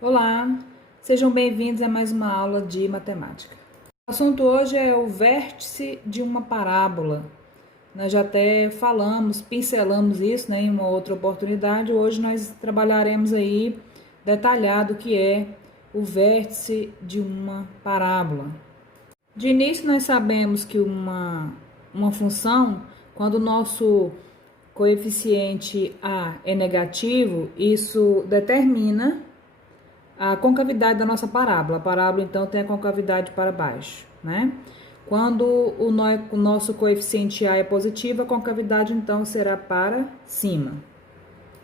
Olá, sejam bem-vindos a mais uma aula de matemática. O assunto hoje é o vértice de uma parábola. Nós já até pincelamos isso, em uma outra oportunidade. Hoje nós trabalharemos aí detalhado o que é o vértice de uma parábola. De início nós sabemos que uma função, quando o nosso coeficiente a é negativo, isso determina a concavidade da nossa parábola. A parábola, então, tem a concavidade para baixo, né? Quando o nosso coeficiente A é positivo, a concavidade, então, será para cima.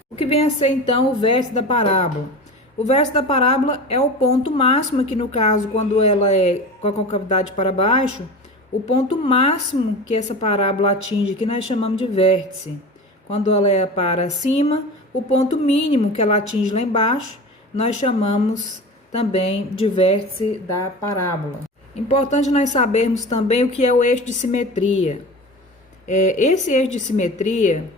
O que vem a ser, então, o vértice da parábola? O vértice da parábola é o ponto máximo, que no caso, quando ela é com a concavidade para baixo, o ponto máximo que essa parábola atinge, que nós chamamos de vértice. Quando ela é para cima, o ponto mínimo que ela atinge lá embaixo, nós chamamos também de vértice da parábola. Importante nós sabermos também o que é o eixo de simetria. Esse eixo de simetria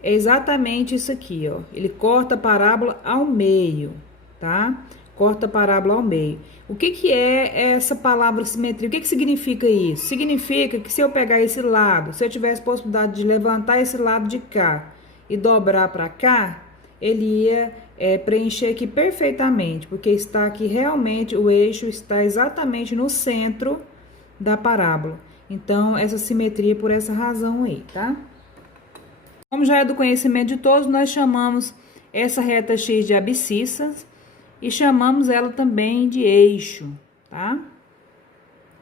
é exatamente isso aqui, ó. Ele corta a parábola ao meio, tá? Corta a parábola ao meio. O que é essa palavra simetria? O que significa isso? Significa que se eu pegar esse lado, se eu tivesse possibilidade de levantar esse lado de cá e dobrar para cá, ele ia preencher aqui perfeitamente, porque está aqui realmente, o eixo está exatamente no centro da parábola. Então, essa simetria por essa razão aí, tá? Como já é do conhecimento de todos, nós chamamos essa reta X de abscissas e chamamos ela também de eixo, tá?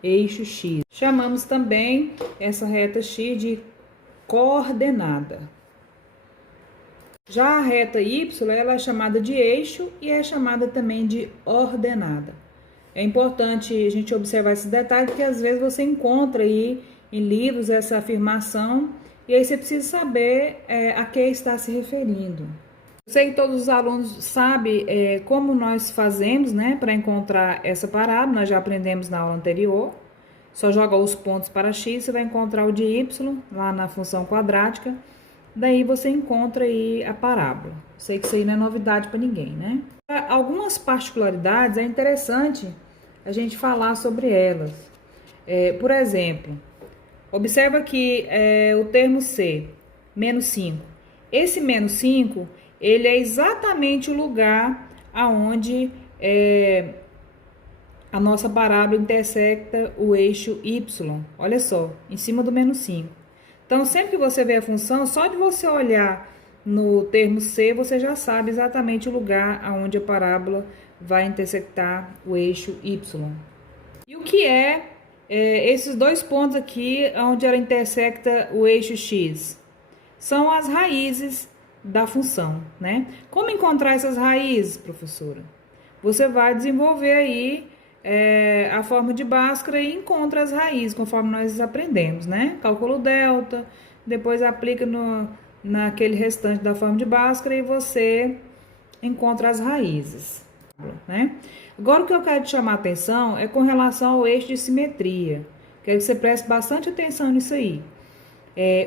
Eixo X. Chamamos também essa reta X de coordenada. Já a reta Y, ela é chamada de eixo e é chamada também de ordenada. É importante a gente observar esse detalhe, porque às vezes você encontra aí em livros essa afirmação e aí você precisa saber a que está se referindo. Eu sei que todos os alunos sabem como nós fazemos, para encontrar essa parábola, nós já aprendemos na aula anterior. Só joga os pontos para x, você vai encontrar o de y lá na função quadrática. Daí você encontra aí a parábola. Sei que isso aí não é novidade para ninguém, né? Algumas particularidades é interessante a gente falar sobre elas. Por exemplo, observa que o termo C, menos 5. Esse menos 5, ele é exatamente o lugar aonde a nossa parábola intersecta o eixo Y. Olha só, em cima do menos 5. Então, sempre que você vê a função, só de você olhar no termo C, você já sabe exatamente o lugar onde a parábola vai intersectar o eixo Y. E o que esses dois pontos aqui, onde ela intersecta o eixo X? São as raízes da função, né? Como encontrar essas raízes, professora? Você vai desenvolver aí a forma de Bhaskara e encontra as raízes, conforme nós aprendemos, né? Cálculo delta, depois aplica naquele restante da forma de Bhaskara e você encontra as raízes, né? Agora, o que eu quero te chamar a atenção é com relação ao eixo de simetria. Quero que você preste bastante atenção nisso aí.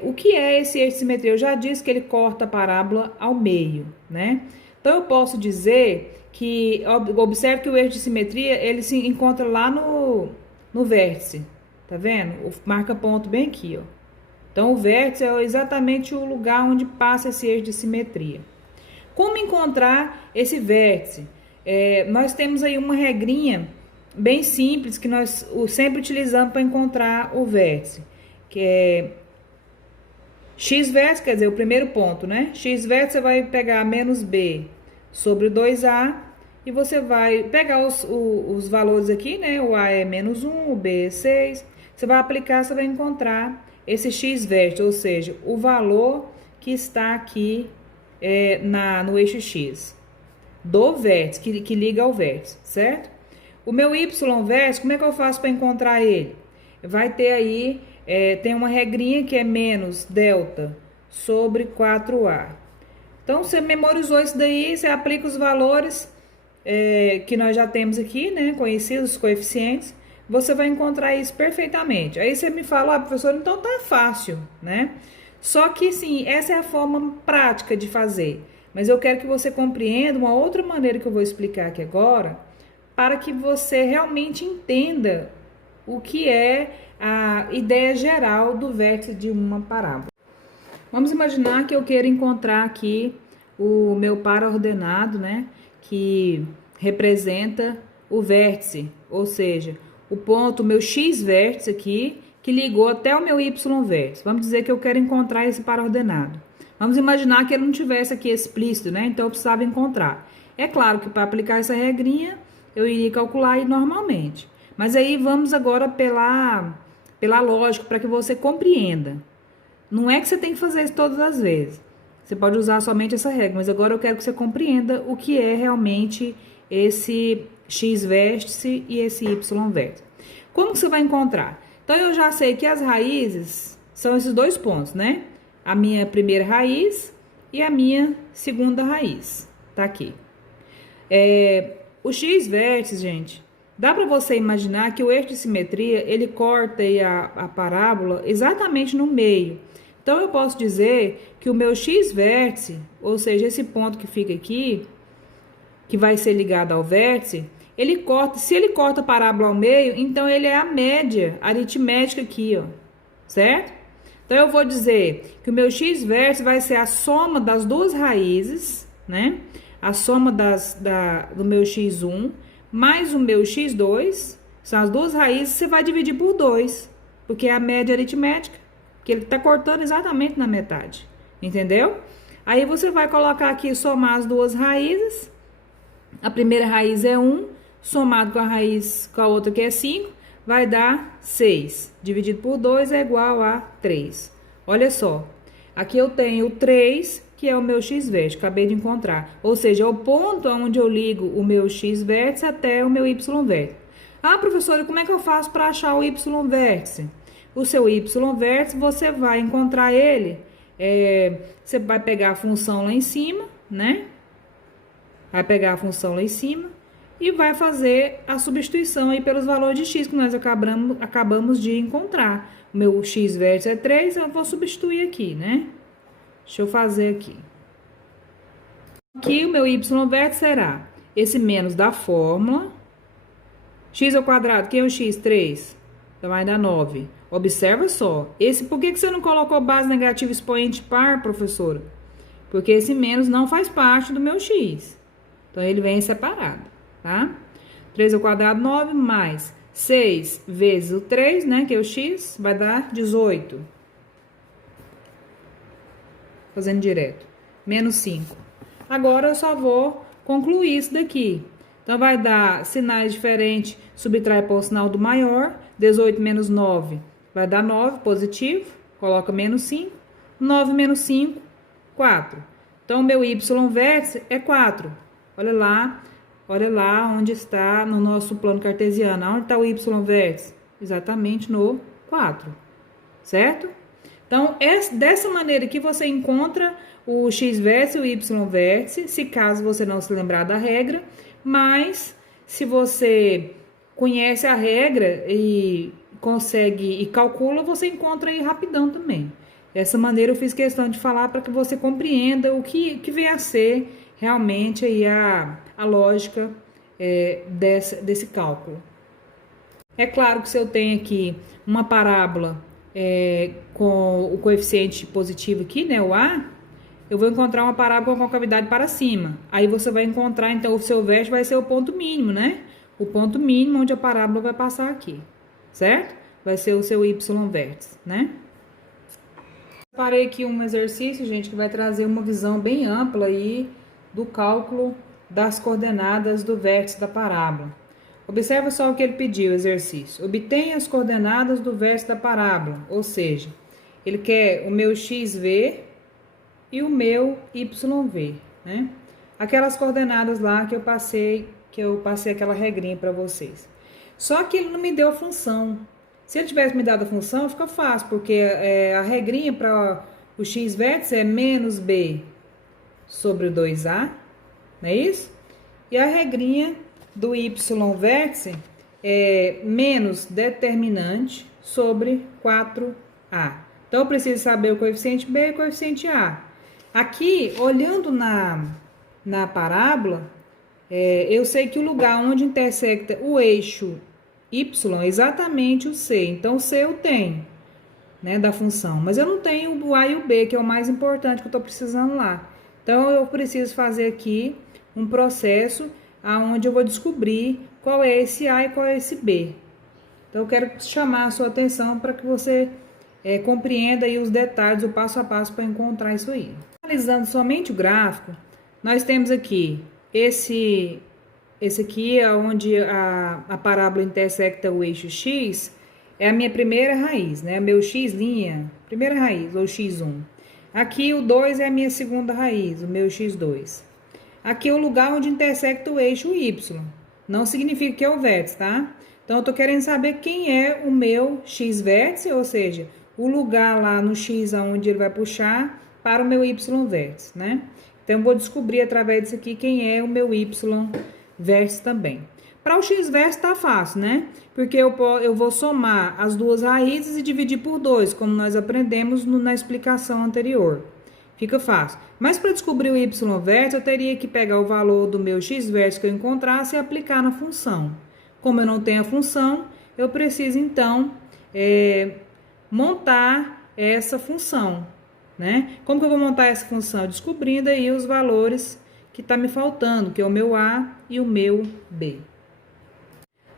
O que é esse eixo de simetria? Eu já disse que ele corta a parábola ao meio, né? Então, eu posso dizer que, observe que o eixo de simetria, ele se encontra lá no vértice, tá vendo? Marca ponto bem aqui, ó. Então, o vértice é exatamente o lugar onde passa esse eixo de simetria. Como encontrar esse vértice? Nós temos aí uma regrinha bem simples que nós sempre utilizamos para encontrar o vértice, que é x vértice, quer dizer, o primeiro ponto, né? X vértice, você vai pegar menos b sobre 2a e você vai pegar os valores aqui, né? O a é menos 1, o b é 6. Você vai aplicar, você vai encontrar esse x vértice, ou seja, o valor que está aqui no eixo x do vértice, que liga ao vértice, certo? O meu y vértice, como é que eu faço para encontrar ele? Vai ter aí, tem uma regrinha que é menos delta sobre 4a. Então, você memorizou isso daí, você aplica os valores que nós já temos aqui, né? Conhecidos, os coeficientes. Você vai encontrar isso perfeitamente. Aí você me fala, professor, então tá fácil, né? Só que, sim, essa é a forma prática de fazer. Mas eu quero que você compreenda uma outra maneira que eu vou explicar aqui agora, para que você realmente entenda o que é a ideia geral do vértice de uma parábola. Vamos imaginar que eu queira encontrar aqui o meu par ordenado, né, que representa o vértice, ou seja, o ponto, o meu x vértice aqui, que ligou até o meu y vértice. Vamos dizer que eu quero encontrar esse par ordenado. Vamos imaginar que ele não tivesse aqui explícito, né? Então eu precisava encontrar. É claro que para aplicar essa regrinha, eu iria calcular aí normalmente. Mas aí vamos agora pela lógica, para que você compreenda. Não é que você tem que fazer isso todas as vezes. Você pode usar somente essa regra, mas agora eu quero que você compreenda o que é realmente esse x vértice e esse y vértice. Como que você vai encontrar? Então, eu já sei que as raízes são esses dois pontos, né? A minha primeira raiz e a minha segunda raiz. Tá aqui. O x vértice, gente, dá para você imaginar que o eixo de simetria, ele corta aí a parábola exatamente no meio. Então, eu posso dizer que o meu x vértice, ou seja, esse ponto que fica aqui, que vai ser ligado ao vértice, ele corta, se ele corta a parábola ao meio, então ele é a média aritmética aqui, ó, certo? Então, eu vou dizer que o meu x vértice vai ser a soma das duas raízes, né? A soma do meu x1 mais o meu x2, são as duas raízes, você vai dividir por 2, porque é a média aritmética, que ele tá cortando exatamente na metade, entendeu? Aí, você vai colocar aqui, somar as duas raízes. A primeira raiz é 1, somado com a raiz, com a outra que é 5, vai dar 6. Dividido por 2 é igual a 3. Olha só, aqui eu tenho 3, que é o meu x vértice, acabei de encontrar. Ou seja, é o ponto onde eu ligo o meu x vértice até o meu y vértice. Ah, professora, como é que eu faço para achar o y vértice? O seu y vértice, você vai encontrar ele, você vai pegar a função lá em cima, né? Vai pegar a função lá em cima e vai fazer a substituição aí pelos valores de x que nós acabamos de encontrar. O meu x vértice é 3, eu vou substituir aqui, né? Deixa eu fazer aqui. Aqui o meu y vértice será esse menos da fórmula. X ao quadrado, que é o x? 3. Então, vai dar 9. Observa só. Por que você não colocou base negativa expoente par, professora? Porque esse menos não faz parte do meu x. Então, ele vem separado, tá? 3 ao quadrado, 9, mais 6 vezes o 3, né? Que é o x, vai dar 18. Fazendo direto. Menos 5. Agora, eu só vou concluir isso daqui. Então, vai dar sinais diferentes, subtrai para o sinal do maior. 18 menos 9 vai dar 9, positivo. Coloca menos 5. 9 menos 5, 4. Então, meu y vértice é 4. Olha lá onde está no nosso plano cartesiano. Onde está o y vértice? Exatamente no 4, certo? Então, dessa maneira que você encontra o x vértice e o y vértice, se caso você não se lembrar da regra, mas se você conhece a regra e consegue e calcula, você encontra aí rapidão também. Dessa maneira eu fiz questão de falar para que você compreenda o que vem a ser realmente aí a lógica desse cálculo. É claro que se eu tenho aqui uma parábola com o coeficiente positivo aqui, né, o A, eu vou encontrar uma parábola com a concavidade para cima. Aí você vai encontrar, então, o seu vértice vai ser o ponto mínimo, né? O ponto mínimo onde a parábola vai passar aqui, certo? Vai ser o seu y vértice, né? Separei aqui um exercício, gente, que vai trazer uma visão bem ampla aí do cálculo das coordenadas do vértice da parábola. Observa só o que ele pediu, exercício. Obtenha as coordenadas do vértice da parábola, ou seja, ele quer o meu xv e o meu yv, né? Aquelas coordenadas lá que eu passei aquela regrinha para vocês. Só que ele não me deu a função. Se ele tivesse me dado a função, fica fácil, porque a regrinha para o x vértice é menos b sobre o 2a, não é isso? E a regrinha do y vértice é menos determinante sobre 4a. Então, eu preciso saber o coeficiente b e o coeficiente a. Aqui, olhando na parábola, eu sei que o lugar onde intersecta o eixo y é exatamente o C. Então, o C eu tenho, né, da função. Mas eu não tenho o A e o B, que é o mais importante que eu estou precisando lá. Então, eu preciso fazer aqui um processo onde eu vou descobrir qual é esse A e qual é esse B. Então, eu quero chamar a sua atenção para que você compreenda aí os detalhes, o passo a passo para encontrar isso aí. Analisando somente o gráfico, nós temos aqui esse aqui é onde a parábola intersecta o eixo x, é a minha primeira raiz, né? Meu x', primeira raiz, ou x1. Aqui o 2 é a minha segunda raiz, o meu x2. Aqui é o lugar onde intersecta o eixo y. Não significa que é o vértice, tá? Então, eu tô querendo saber quem é o meu x-vértice, ou seja, o lugar lá no x onde ele vai puxar para o meu y-vértice, né? Então, eu vou descobrir através disso aqui quem é o meu y-vértice também. Para o x-vértice tá fácil, né? Porque eu vou somar as duas raízes e dividir por 2, como nós aprendemos na explicação anterior. Fica fácil. Mas para descobrir o y-vértice, eu teria que pegar o valor do meu x-vértice que eu encontrasse e aplicar na função. Como eu não tenho a função, eu preciso, então, montar essa função, né? Como que eu vou montar essa função? Descobrindo aí os valores que tá me faltando, que é o meu A e o meu B.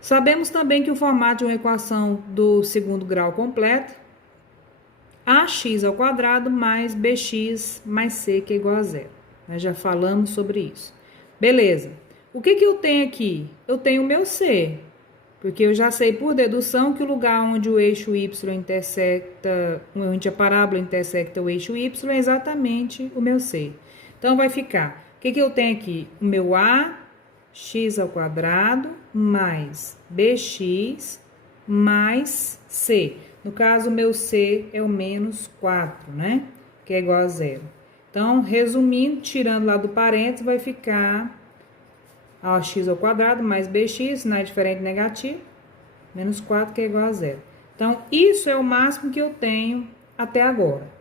Sabemos também que o formato de uma equação do segundo grau completo, ax² mais bx mais c, que é igual a zero. Nós já falamos sobre isso. Beleza. O que eu tenho aqui? Eu tenho o meu C, porque eu já sei por dedução que o lugar onde o eixo y intersecta, onde a parábola intersecta o eixo y é exatamente o meu C. Então, vai ficar, o que eu tenho aqui? O meu ax² mais bx mais c. No caso, o meu c é o menos 4, né? Que é igual a zero. Então, resumindo, tirando lá do parênteses, vai ficar ax² mais bx, sinal diferente negativo, menos 4, que é igual a zero. Então, isso é o máximo que eu tenho até agora.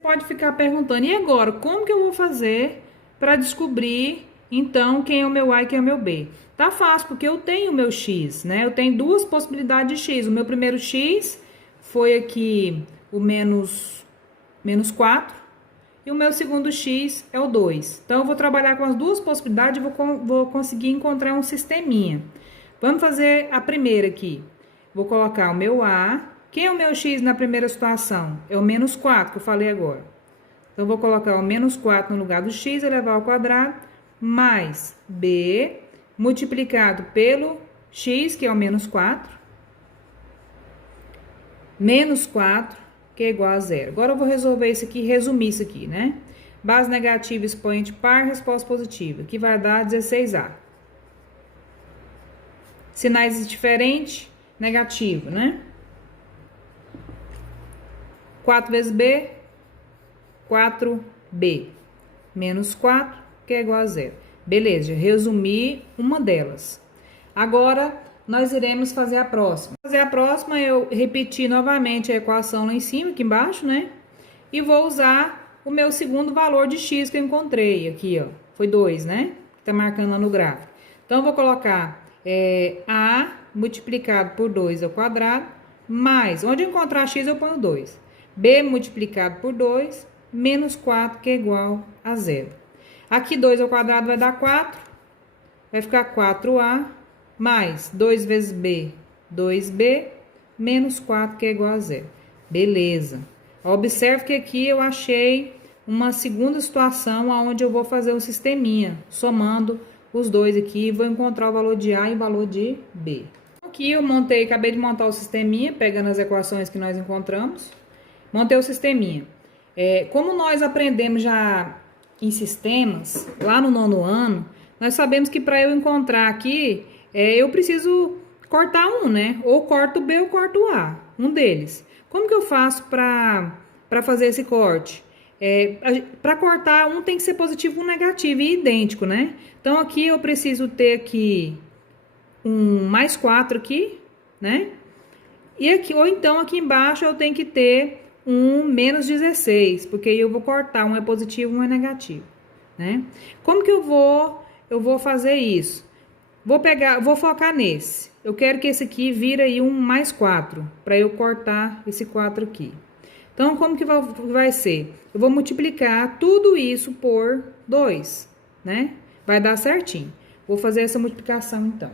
Pode ficar perguntando, e agora, como que eu vou fazer para descobrir, então, quem é o meu A e quem é o meu B? Tá fácil, porque eu tenho o meu x, né? Eu tenho duas possibilidades de x. O meu primeiro x foi aqui o menos 4. E o meu segundo x é o 2. Então, eu vou trabalhar com as duas possibilidades e vou conseguir encontrar um sisteminha. Vamos fazer a primeira aqui. Vou colocar o meu A. Quem é o meu x na primeira situação? É o menos 4, que eu falei agora. Então, eu vou colocar o menos 4 no lugar do x elevado ao quadrado, mais b, multiplicado pelo x, que é o menos 4. Menos 4. Que é igual a zero. Agora eu vou resolver isso aqui, resumir isso aqui, né? Base negativa, expoente par, resposta positiva, que vai dar 16A. Sinais diferentes, negativo, né? 4 vezes B, 4B. Menos 4, que é igual a zero. Beleza, resumi uma delas. Agora, nós iremos fazer a próxima. Fazer a próxima, eu repetir novamente a equação lá em cima, aqui embaixo, né? E vou usar o meu segundo valor de x que eu encontrei aqui, ó. Foi 2, né? Que tá marcando lá no gráfico. Então, eu vou colocar a multiplicado por 2 ao quadrado, mais, onde eu encontrar x, eu ponho 2. B multiplicado por 2, menos 4, que é igual a zero. Aqui, 2 ao quadrado vai dar 4. Vai ficar 4A. Mais 2 vezes B, 2B, menos 4, que é igual a zero. Beleza. Observe que aqui eu achei uma segunda situação onde eu vou fazer um sisteminha, somando os dois aqui, vou encontrar o valor de A e o valor de B. Aqui eu acabei de montar o sisteminha, pegando as equações que nós encontramos. Montei o sisteminha. Como nós aprendemos já em sistemas, lá no 9º ano, nós sabemos que para eu encontrar aqui, eu preciso cortar um, né? Ou corto o B ou corto o A, um deles. Como que eu faço para fazer esse corte? Para cortar, um tem que ser positivo e um negativo, e idêntico, né? Então, aqui eu preciso ter aqui um mais 4 aqui, né? E aqui, ou então aqui embaixo eu tenho que ter um menos 16, porque aí eu vou cortar, um é positivo, um é negativo, né? Como que eu vou fazer isso? Vou focar nesse. Eu quero que esse aqui vire aí um mais 4, para eu cortar esse 4 aqui. Então, como que vai ser? Eu vou multiplicar tudo isso por 2, né? Vai dar certinho. Vou fazer essa multiplicação, então.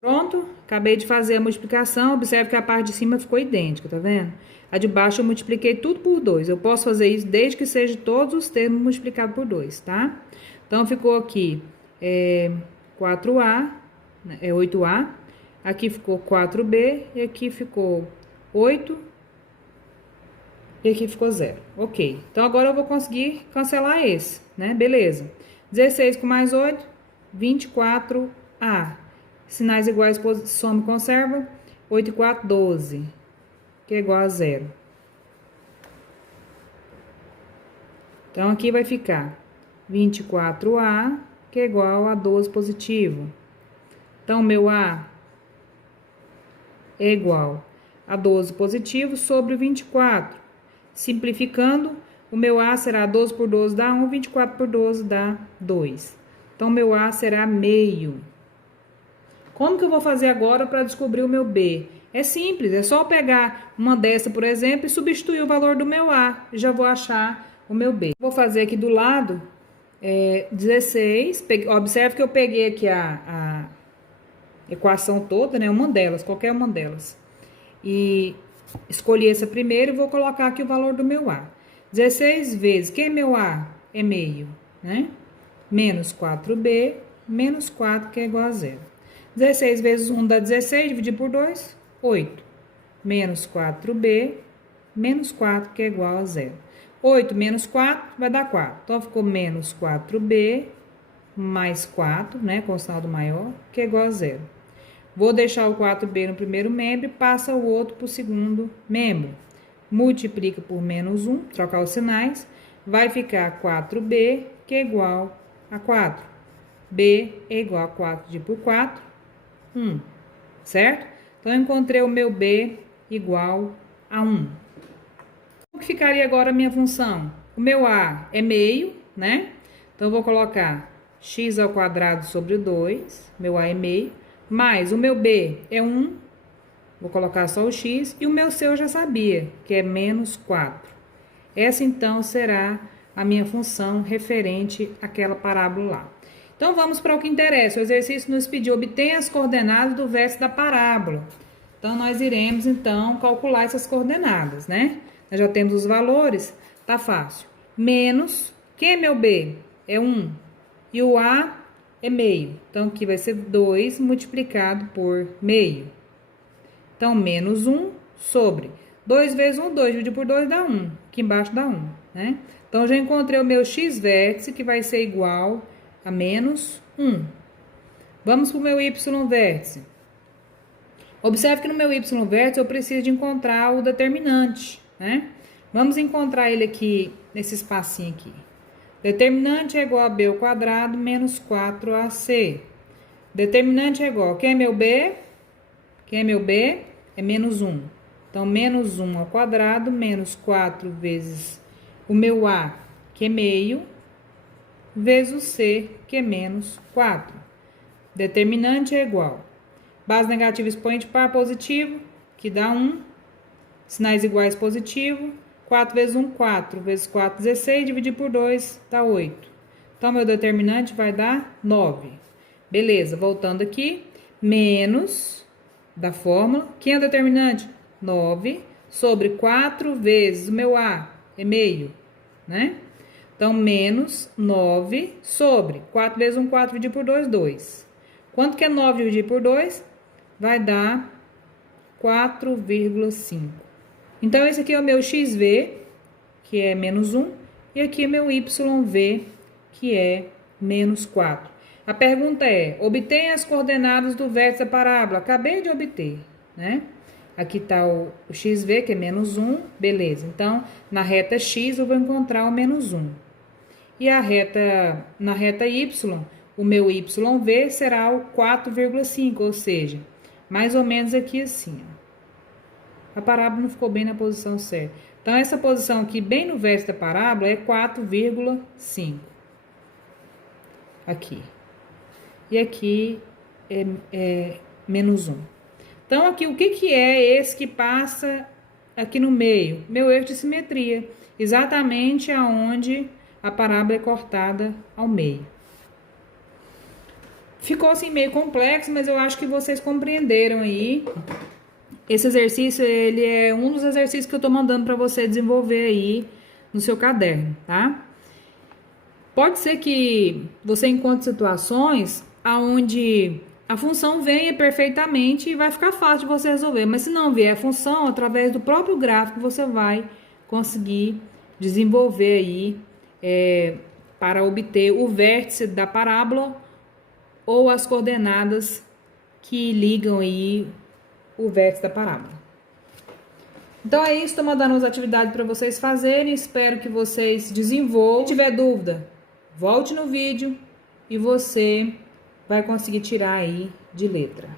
Pronto, acabei de fazer a multiplicação. Observe que a parte de cima ficou idêntica, tá vendo? A de baixo eu multipliquei tudo por 2. Eu posso fazer isso desde que seja todos os termos multiplicados por 2, tá? Então, ficou aqui 4A, 8A. Aqui ficou 4B e aqui ficou 8. E aqui ficou 0. Ok. Então, agora eu vou conseguir cancelar esse, né? Beleza. 16 com mais 8, 24A. Sinais iguais, soma e conserva. 8 e 4, 12. Que é igual a 0. Então, aqui vai ficar 24A, que é igual a 12 positivo. Então, meu A é igual a 12 positivo sobre 24. Simplificando, o meu A será 12 por 12 dá 1, 24 por 12 dá 2. Então, meu A será meio. Como que eu vou fazer agora para descobrir o meu B? É simples, é só eu pegar uma dessa, por exemplo, e substituir o valor do meu A. Já vou achar o meu B. Vou fazer aqui do lado 16. Observe que eu peguei aqui a equação toda, né? Uma delas, qualquer uma delas. E escolhi essa primeiro e vou colocar aqui o valor do meu A. 16 vezes, quem é meu A? É meio, né? Menos 4B, menos 4, que é igual a 0. 16 vezes 1 dá 16, dividir por 2, 8. Menos 4B, menos 4, que é igual a 0. 8 menos 4 vai dar 4. Então, ficou menos 4B mais 4, né? Com o sinal do maior, que é igual a 0. Vou deixar o 4B no primeiro membro e passa o outro para o segundo membro. Multiplica por menos 1, trocar os sinais, vai ficar 4B, que é igual a 4. B é igual a 4 dividido por 4, 1, certo? Então, eu encontrei o meu B igual a 1. Como que ficaria agora a minha função? O meu A é meio, né? Então, eu vou colocar x ao quadrado sobre 2, meu A é meio, mais o meu B é 1, vou colocar só o x, e o meu C eu já sabia, que é menos 4. Essa, então, será a minha função referente àquela parábola lá. Então, vamos para o que interessa. O exercício nos pediu, obtenha as coordenadas do vértice da parábola. Então, nós iremos, então, calcular essas coordenadas, né? Nós já temos os valores, tá fácil. Menos, quem é meu B? É 1. E o A é meio. Então, aqui vai ser 2 multiplicado por meio. Então, menos 1 sobre 2 vezes 1, 2 dividido por 2 dá 1. Aqui embaixo dá 1, né? Então, já encontrei o meu x vértice, que vai ser igual a menos 1. Vamos para o meu y vértice. Observe que no meu y vértice eu preciso de encontrar o determinante, né? Vamos encontrar ele aqui, nesse espacinho aqui. Determinante é igual a b ao quadrado menos 4ac. Determinante é igual, quem é meu b? Quem é meu b? É menos 1. Então, menos 1 ao quadrado, menos 4 vezes o meu a, que é meio, vezes o c, que é menos 4. Determinante é igual. Base negativa expoente par positivo, que dá 1. Sinais iguais positivo. 4 vezes 1, 4. Vezes 4, 16. Dividir por 2, dá 8. Então, meu determinante vai dar 9. Beleza, voltando aqui. Menos da fórmula. Quem é o determinante? 9 sobre 4 vezes o meu A, é meio, né? Então, menos 9 sobre 4 vezes 1, 4, dividir por 2, 2. Quanto que é 9 dividir por 2? Vai dar 4,5. Então, esse aqui é o meu XV, que é menos 1, e aqui é meu YV, que é menos 4. A pergunta é, obtenha as coordenadas do vértice da parábola. Acabei de obter, né? Aqui está o XV, que é menos 1, beleza. Então, na reta X, eu vou encontrar o menos 1. E na reta Y, o meu YV será o 4,5, ou seja, mais ou menos aqui assim, ó. A parábola não ficou bem na posição certa. Então, essa posição aqui, bem no vértice da parábola, é 4,5. Aqui. E aqui é menos 1. Então, aqui, o que é esse que passa aqui no meio? Meu eixo de simetria. Exatamente aonde a parábola é cortada ao meio. Ficou assim meio complexo, mas eu acho que vocês compreenderam aí. Esse exercício, ele é um dos exercícios que eu tô mandando para você desenvolver aí no seu caderno, tá? Pode ser que você encontre situações onde a função venha perfeitamente e vai ficar fácil de você resolver. Mas se não vier a função, através do próprio gráfico, você vai conseguir desenvolver aí para obter o vértice da parábola ou as coordenadas que ligam aí o vértice da parábola. Então é isso, estou mandando as atividades para vocês fazerem, espero que vocês desenvolvam. Se tiver dúvida, volte no vídeo e você vai conseguir tirar aí de letra.